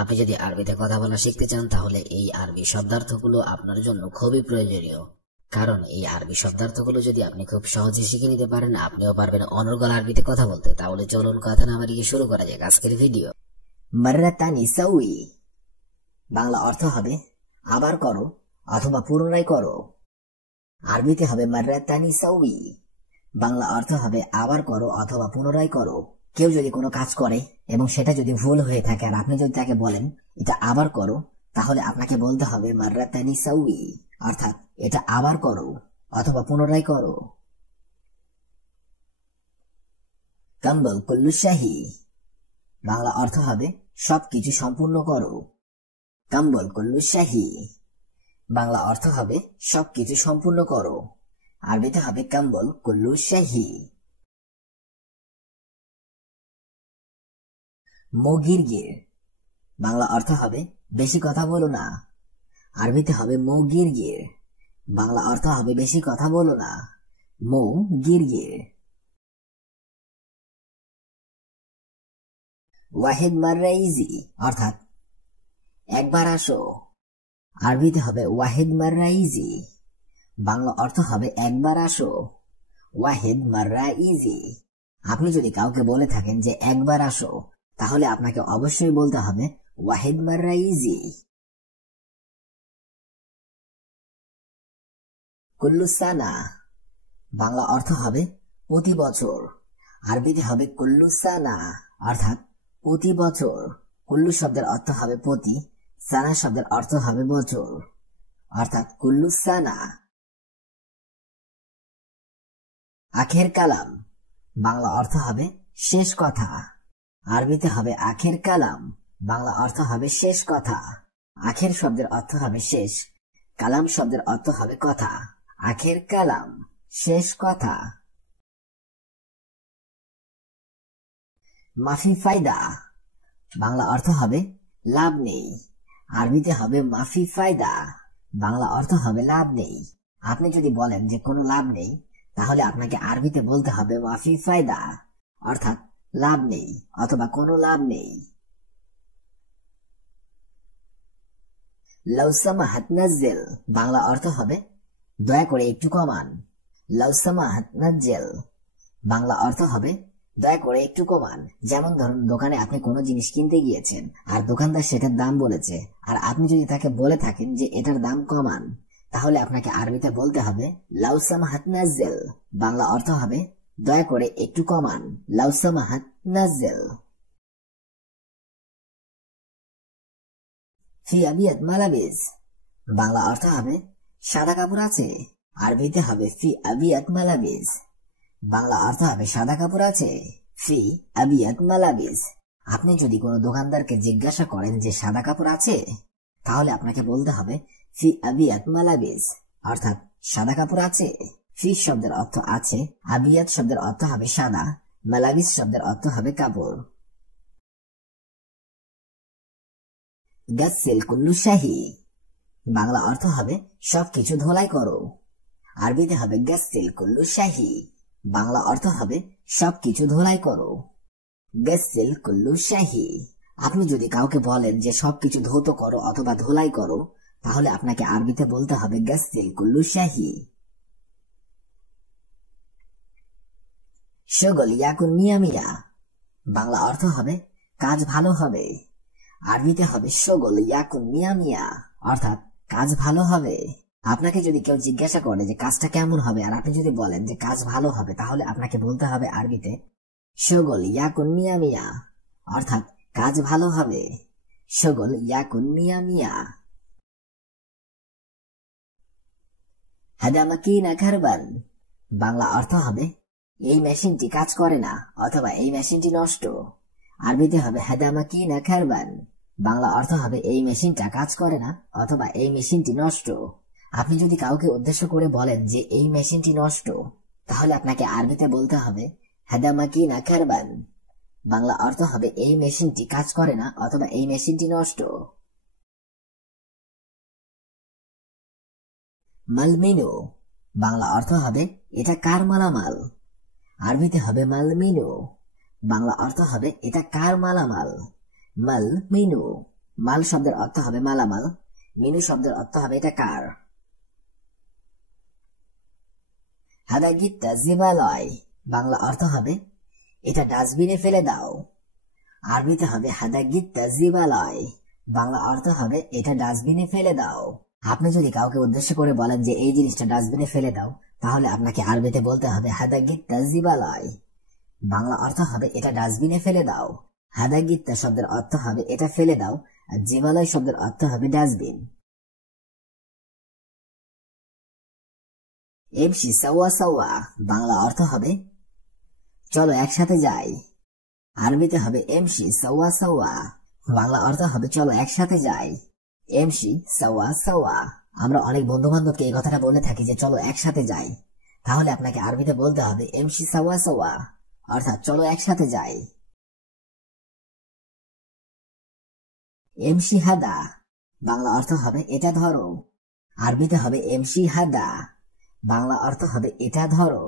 আপনি যদি আরবিতে কথা বলা শিখতে চান তাহলে এই আরবি শব্দার্থগুলো আপনার জন্য খুবই প্রয়োজনীয়, কারণ এই আরবি শব্দার্থগুলো যদি আপনি খুব সহজে শিখে নিতে পারেন আপনিও পারবেন অনর্গল আরবিতে কথা বলতে। তাহলে চলুন কথা না বাড়িয়ে শুরু করা যাক আজকের ভিডিও। মাররাতানি সাউই বাংলা অর্থ হবে আবার করো অথবা পুনরায় করো। আরবিতে হবে মাররাতানি সাউই, বাংলা অর্থ হবে আবার করো অথবা পুনরায় করো। কেউ যদি কোনো কাজ করে এবং সেটা যদি ভুল হয়ে থাকে আর আপনি যদি তাকে বলেন এটা আবার করো, তাহলে আপনাকে বলতে হবে মাররাতানি সাউই, অর্থাৎ এটা আবার করো অথবা পুনরায় করো। কাম্বল কুল্লু শাহী, বাংলা অর্থ হবে সবকিছু সম্পূর্ণ করো। কাম্বল কুল্লু শাহী, বাংলা অর্থ হবে সবকিছু সম্পূর্ণ করো। আরবিতে হবে কাম্বল কুল্লু শাহী। মোগিরগির, বাংলা অর্থ হবে বেশি কথা বলো না। আরবিতে হবে মোগিরগির, বাংলা অর্থ হবে বেশি কথা বলো না। মোগিরগির। ওয়াহিদ মাররাইজি, অর্থাৎ একবার আসো। আরবিতে হবে ওয়াহিদ মাররাইজি, বাংলা অর্থ হবে একবার আসো। ওয়াহিদ মাররাইজি। আপনি যদি কাউকে বলে থাকেন যে একবার আসো, তাহলে আপনাকে অবশ্যই বলতে হবে ওয়াহিদ মাররাইজি। কুল্লু সানা, বাংলা অর্থ হবে প্রতি বছর। আরবিতে হবে কুল্লু সানা, অর্থাৎ প্রতি বছর। কুল্লু শব্দের অর্থ হবে প্রতি, সানা শব্দের অর্থ হবে বছর, অর্থাৎ কুল্লু সানা। আখের কালাম, বাংলা অর্থ হবে শেষ কথা। আরবিতে হবে আখের কালাম, বাংলা অর্থ হবে শেষ কথা। আখের শব্দের অর্থ হবে শেষ, কালাম শব্দের অর্থ হবে কথা। আখের কালাম, শেষ কথা। মাফি ফায়দা, বাংলা অর্থ হবে লাভ নেই। আরবিতে হবে মাফি ফায়দা, বাংলা অর্থ হবে লাভ নেই। আপনি যদি বলেন যে কোনো লাভ নেই, তাহলে আপনাকে আরবিতে বলতে হবে মাফি ফায়দা, অর্থাৎ লাভ নেই অথবা কোনো লাভ নেই। লাউ সামাহাত নাজ্জিল, বাংলা অর্থ হবে দয়া করে একটু কমান। লাউ সামাহাত নাজ্জিল, বাংলা অর্থ হবে দয়া করে একটু কমান। যেমন ধরুন দোকানে আপনি কোনো জিনিস কিনতে গিয়েছেন আর দোকানদার সেটার দাম বলেছে, আর আপনি যদি তাকে বলে থাকেন যে এটার দাম কমান, তাহলে আপনাকে আরবিতে বলতে হবে লাউ সামাহাত নাজ্জিল, বাংলা অর্থ হবে দয়া করে একটু কমান। লাউ সামাহাত নাজ্জিল। ফি আবিয়াত মালাবিজ, বাংলা অর্থ হবে সাদা কাপড় আছে। আরবিতে হবে ফি আবিয়াত মালাবিজ, বাংলা অর্থ হবে সাদা কাপড় আছে। ফি আবিয়াত মালাবিজ। আপনি যদি কোনো দোকানদারকে জিজ্ঞাসা করেন যে সাদা কাপড় আছে, তাহলে আপনাকে বলতে হবে ফি আবিয়াত মালাবিজ, অর্থাৎ সাদা কাপড় আছে। ফি শব্দের অর্থ আছে, আবিয়াত শব্দের অর্থ হবে সাদা, মালাবিজ শব্দের অর্থ হবে কাপড়। গাসসিল কুল্লু শাহী, বাংলা অর্থ হবে সবকিছু ধোলাই করো। আরবিতে হবে গাসসিল কুল্লু শাহী, বাংলা অর্থ হবে সবকিছু ধোলাই করো। গাসসিল কুল্লু শাহী। আপনি যদি কাউকে বলেন যে সবকিছু ধৌত করো অথবা ধোলাই করো, তাহলে আপনাকে আরবিতে বলতে হবে গাসসিল কুল্লু শাহী। শুগল ইয়াকুন মিয়া মিয়া, বাংলা অর্থ হবে কাজ ভালো হবে। আরবিতে হবে শুগল ইয়াকুন মিয়া মিয়া, অর্থাৎ কাজ ভালো হবে। আপনাকে যদি কেউ জিজ্ঞাসা করে যে কাজটা কেমন হবে আর আপনি যদি বলেন যে কাজ ভালো হবে, তাহলে আপনাকে বলতে হবে আরবিতে শুগল ইয়াকুন মিয়া মিয়া, অর্থাৎ কাজ ভালো হবে। শুগল ইয়াকুন মিয়া মিয়া। হাদা মাকিনা খারবান, বাংলা অর্থ হবে এই মেশিনটি কাজ করে না অথবা এই মেশিনটি নষ্ট। আরবিতে হবে হাদা মাকিনা খারবান, বাংলা অর্থ হবে এই মেশিনটা কাজ করে না অথবা এই মেশিনটি নষ্ট। আপনি যদি কাউকে উদ্দেশ্য করে বলেন যে এই মেশিনটি নষ্ট, তাহলে আপনাকে আরবিতে বলতে হবে হাদা মাকিনা খারবান, বাংলা অর্থ হবে এই মেশিনটি কাজ করে না অথবা এই মেশিনটি নষ্ট। মালমিনু, বাংলা অর্থ হবে এটা কার মালামাল। আরবিতে হবে মালমিনু, বাংলা অর্থ হবে এটা কার মালামাল। মালমিনু, মাল শব্দের অর্থ হবে মালামাল। মিনু শব্দের অর্থ হবে এটা কার। হাদা গিত্তা জিবালয় বাংলা অর্থ হবে এটা ডাস্টবিনে ফেলে দাও। আরবিতে হবে হাদা গিত্তা জিবালয়, বাংলা অর্থ হবে এটা ডাস্টবিনে ফেলে দাও। আপনি যদি কাউকে উদ্দেশ্য করে বলেন যে এই জিনিসটা ডাস্টবিনে ফেলে দাও, তাহলে আপনাকে আরবিতে বলতে হবে হাদা গিত্তা জিবালয়, বাংলা অর্থ হবে এটা ডাস্টবিনে ফেলে দাও। হাদা গিত্তা শব্দের অর্থ হবে এটা ফেলে দাও, আর জিবালয় শব্দের অর্থ হবে ডাস্টবিন। এমসি সাওয়া সাওয়া বাংলা অর্থ হবে চলো একসাথে যাই। আরবিতে হবে এমসি সাওয়া সাওয়া, বাংলা অর্থ হবে চলো একসাথে যাই। এমসি সাওয়া সাওয়া। আমরা অনেক বন্ধু বান্ধবকে এই কথাটা বলে থাকি যে চলো একসাথে যাই, তাহলে আপনাকে আরবিতে বলতে হবে এমসি সাওয়া সাওয়া, অর্থাৎ চলো একসাথে যাই। এমসি হাদা বাংলা অর্থ হবে এটা ধরো। আরবিতে হবে এমসি হাদা, বাংলা অর্থ হবে এটা ধরো।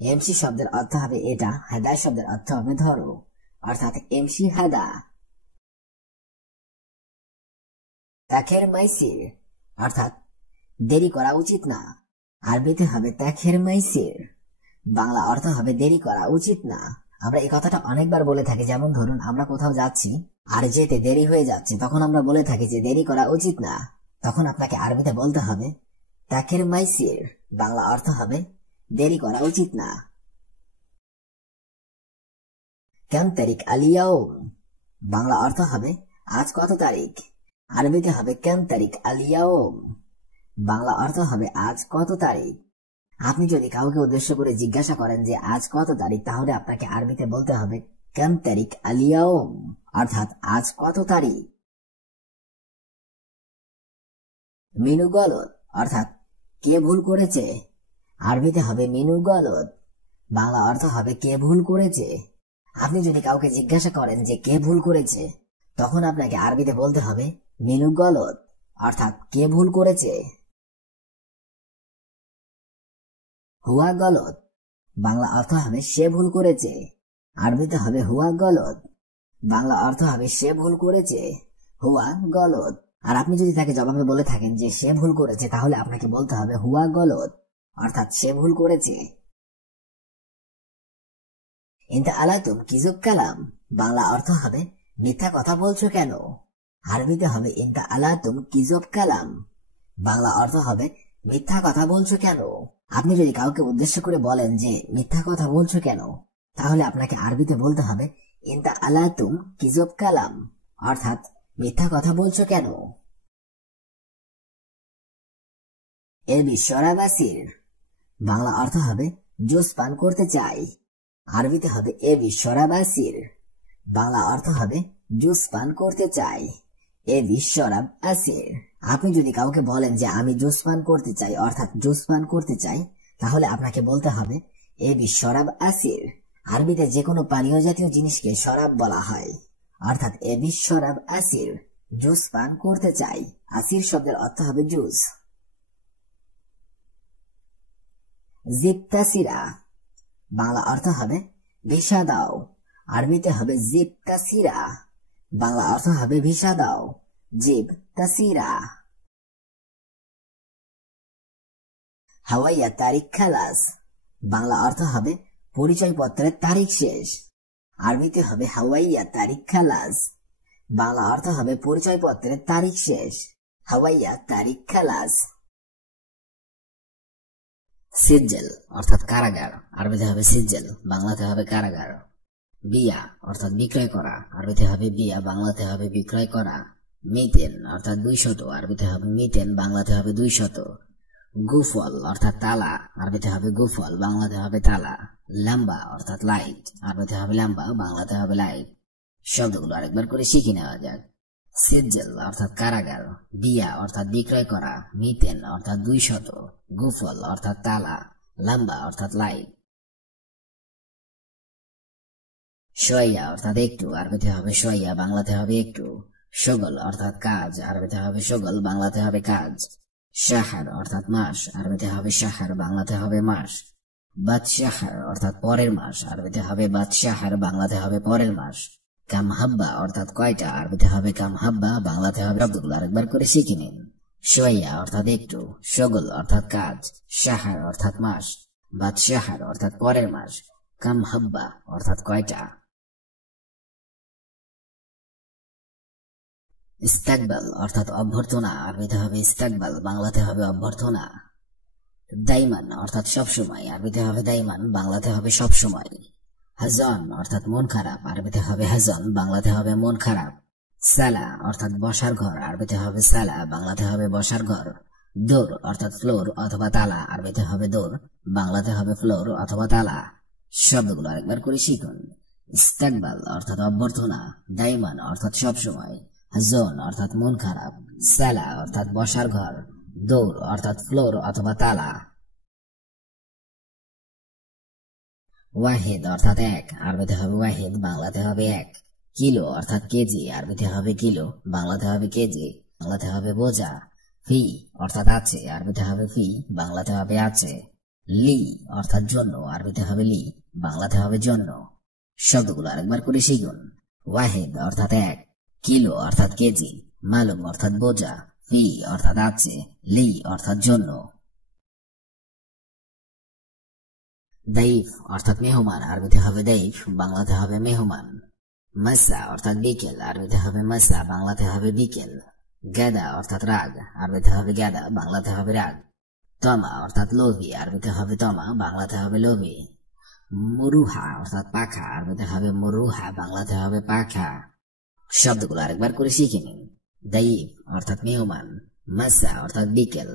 এমসি শব্দের অর্থ হবে এটা, হাদা শব্দের অর্থ হবে ধরো, অর্থাৎ এমসি হাদা। তাখের মাইসির অর্থাৎ দেরি করা উচিত না। আরবিতে হবে তাখের মাইসির, বাংলা অর্থ হবে দেরি করা উচিত না। আমরা এই কথাটা অনেকবার বলে থাকি, যেমন ধরুন আমরা কোথাও যাচ্ছি আর যেতে দেরি হয়ে যাচ্ছে, তখন আমরা বলে থাকি যে দেরি করা উচিত না। তখন আপনাকে আরবিতে বলতে হবে তাখের মাইসির, বাংলা অর্থ হবে দেরি করা উচিত না। কেম তারিখ আলিয়াউম বাংলা অর্থ হবে আজ কত তারিখ। আরবিতে হবে কেম তারিখ আলিয়াউম, বাংলা অর্থ হবে আজ কত তারিখ। আপনি যদি কাউকে উদ্দেশ্য করে জিজ্ঞাসা করেন যে আজ কত তারিখ, তাহলে আপনাকে আরবিতে বলতে হবে কেম তারিখ আলিয়াউম, অর্থাৎ আজ কত তারিখ। মিনু গলত অর্থাৎ কে ভুল করেছে। আরবিতে হবে মিনু গলত, বাংলা অর্থ হবে কে ভুল করেছে। আপনি যদি কাউকে জিজ্ঞাসা করেন যে কে ভুল করেছে, তখন আপনাকে আরবিতে বলতে হবে মিনু গলত, অর্থাৎ কে ভুল করেছে। হুয়া গলত বাংলা অর্থ হবে সে ভুল করেছে। আরবিতে হবে হুয়া গলত, বাংলা অর্থ হবে সে ভুল করেছে। হুয়া গলত। আর আপনি যদি তাকে জবাবে বলে থাকেন যে সে ভুল করেছে, তাহলে আপনাকে বলতে হবে হুয়া গলত, অর্থাৎ সে ভুল করেছে। ইনতা আলাতুম কিজুব কালাম বাংলা অর্থ হবে মিথ্যা কথা বলছো কেন। আরবিতে হবে ইনতা আলাতুম কিজুব কালাম, বাংলা অর্থ হবে মিথ্যা কথা বলছো কেন। আপনি যদি কাউকে উদ্দেশ্য করে বলেন যে মিথ্যা কথা বলছো কেন, তাহলে আপনাকে আরবিতে বলতে হবে ইনতা আলাতুম কিজুব কালাম, অর্থাৎ মিথ্যা কথা বলছো কেন। এ বিশ্বরাবাসীর বাংলা অর্থ হবে জুস পান করতে চাই। আরবিতে হবে এ বিশ্বরাবাসীর, বাংলা অর্থ হবে জুস পান করতে চাই। এ বিশ্বরাব আসির। আপনি যদি কাউকে বলেন যে আমি জুস পান করতে চাই, অর্থাৎ জুস পান করতে চাই, তাহলে আপনাকে বলতে হবে এ বিশ্বরাব আসির। আরবিতে যে কোনো পানীয় জাতীয় জিনিসকে শরাব বলা হয়, অর্থাৎ এ বিশ্বরাব আসির, জুস পান করতে চাই। আসির শব্দের অর্থ হবে জুস। জিবতাসিরা বাংলা অর্থ হবে ভিসা দাও। আরবিতে হবে জিবতাসিরা, বাংলা অর্থ হবে ভিসা দাও। জিবতাসিরা। হাওয়াইয়া তারিখ খালাস বাংলা অর্থ হবে পরিচয়পত্রের তারিখ শেষ। আরবিতে হবে হাওয়াইয়া তারিখ খালাস, বাংলা অর্থ হবে পরিচয়পত্রের তারিখ শেষ। হাওয়াইয়া তারিখ খালাস। সিজ্জেল অর্থাৎ কারাগার। আরবিতে হবে সিজ্জেল, বাংলাতে হবে কারাগার। বিয়া অর্থাৎ বিক্রয় করা। আরবিতে হবে বিয়া, বাংলাতে হবে বিক্রয় করা। মিতেন অর্থাৎ 200, আরবিতে হবে মিতেন, বাংলাতে হবে 200। গুফল অর্থাৎ তালা। আরবিতে হবে গুফল, বাংলাতে হবে তালা। লাম্বা অর্থাৎ লাইট। আরবিতে হবে লাম্বা, বাংলাতে হবে লাইট। শব্দগুলো আরেকবার করে শিখে নেওয়া যাক। সিজ্জেল অর্থাৎ কারাগার, বিয়া অর্থাৎ বিক্রয় করা, মিতেন অর্থাৎ 200, গুফল অর্থাৎ তালা, লাম্বা অর্থাৎ লাইট। শোয়া অর্থাৎ একটু। আরবিতে হবে শোয়া, বাংলাতে হবে একটু। শগল অর্থাৎ কাজ। আরবিতে হবে শগল, বাংলাতে হবে কাজ। শাহর অর্থাৎ মাস। আরবিতে হবে শাহর, বাংলাতে হবে মাস। বাদশাহর অর্থাৎ পরের মাস। আরবিতে হবে বাদশাহর, বাংলাতে হবে পরের মাস। কাম হাব্বা অর্থাৎ কয়টা, আরবিতে হবে কাম হাব্বা, বাংলাতে হবে। শব্দগুলো আরেকবার করে শিখে নিন। শোয়া অর্থাৎ একটু, শগল অর্থাৎ কাজ, শাহার অর্থাৎ মাস, বাদশাহার অর্থাৎ পরের মাস, কাম হাব্বা অর্থাৎ কয়টা। ইস্তাকবাল অর্থাৎ অভ্যর্থনা, আরবিতে হবে ইস্তাকবাল, বাংলাতে হবে অভ্যর্থনা। দাইমান অর্থাৎ সবসময়, আরবিতে হবে দাইমান, বাংলাতে হবে সবসময়। হাজন অর্থাৎ মন খারাপ, আরবিতে হবে হাজন, বাংলাতে হবে মন খারাপ। সালা অর্থাৎ বসার ঘর, আরবিতে হবে সালা, বাংলাতে হবে বসার ঘর। দোর অর্থাৎ ফ্লোর অথবা তালা, আরবিতে হবে দোর, বাংলাতে হবে ফ্লোর অথবা তালা। শব্দগুলো আরেকবার করে শিখুন। ইস্তাকবাল অর্থাৎ অভ্যর্থনা, দাইমান অর্থাৎ সবসময়, হাজন অর্থাৎ মন খারাপ, সালা অর্থাৎ বসার ঘর, দৌড় অর্থাৎ ফ্লোর অথবা তালা। ওয়াহিদ অর্থাৎ এক, আরবিতে হবে ওয়াহিদ, বাংলাতে হবে এক। কিলো অর্থাৎ কেজি, আরবিতে হবে কিলো, বাংলাতে হবে কেজি, বাংলাতে হবে বোঝা। ফি অর্থাৎ আছে, আরবিতে হবে ফি, বাংলাতে হবে আছে। লি অর্থাৎ জন্য, আরবিতে হবে লি, বাংলাতে হবে জন্য। শব্দগুলো আরেকবার করে শিখুন। ওয়াহিদ অর্থাৎ এক, কিলো অর্থাৎ কেজি, মালুম অর্থাৎ বোঝা, ফি অর্থাৎ আছে, লি অর্থাৎ জন্য। দাইফ অর্থাৎ মেহমান, আরবিতে হবে দাইফ, বাংলাতে হবে মেহমান। মাসা অর্থাৎ বিকেল, আরবিতে হবে মাসা, বাংলাতে হবে বিকেল। গাদা অর্থাৎ রাগ, আরবিতে হবে গাদা, বাংলাতে হবে রাগ। তমা অর্থাৎ লোভী, আরবিতে হবে তমা, বাংলাতে হবে লোভী। মুরুহা অর্থাৎ পাখা, আরবিতে হবে মুরুহা, বাংলাতে হবে পাখা। শব্দগুলো আরেকবার করে শিখে নিন। দাইফ অর্থাৎ মেহমান, মাসা অর্থাৎ বিকেল,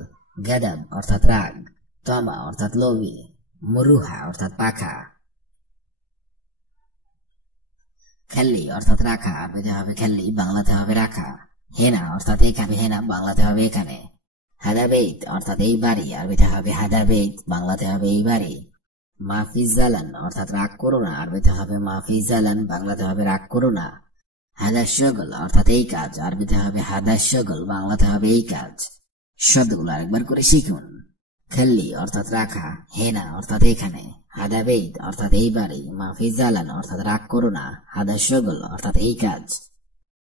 গাদাব অর্থাৎ রাগ, তমা অর্থাৎ লোভী, মুরুহা অর্থাৎ পাখা। খেল্লি অর্থাৎ রাখা, আরবিতে হবে খেল্লি, বাংলাতে হবে রাখা। হেনা অর্থাৎ এখানে, হেনা বাংলাতে হবে এখানে। হাদাবেইত অর্থাৎ এই বাড়ি, আরবিতে হবে হাদাবেইত, বাংলাতে হবে এই বাড়ি। মাফিজালান অর্থাৎ রাগ করো না, আরবিতে হবে মাফিজালান, বাংলাতে হবে রাগ করো না। হাদাস শগল অর্থাৎ এই কাজ, আরবিতে হবে হাদাস শগল, বাংলাতে হবে এই কাজ। শব্দগুলো আরেকবার করে শিখুন। খেল্লি অর্থাৎ রাখা, হেনা অর্থাৎ এখানে, হাদাবেইত অর্থাৎ এই বাড়ি, মাফিজালান অর্থাৎ রাগ করো না, হাদাস শগল অর্থাৎ এই কাজ।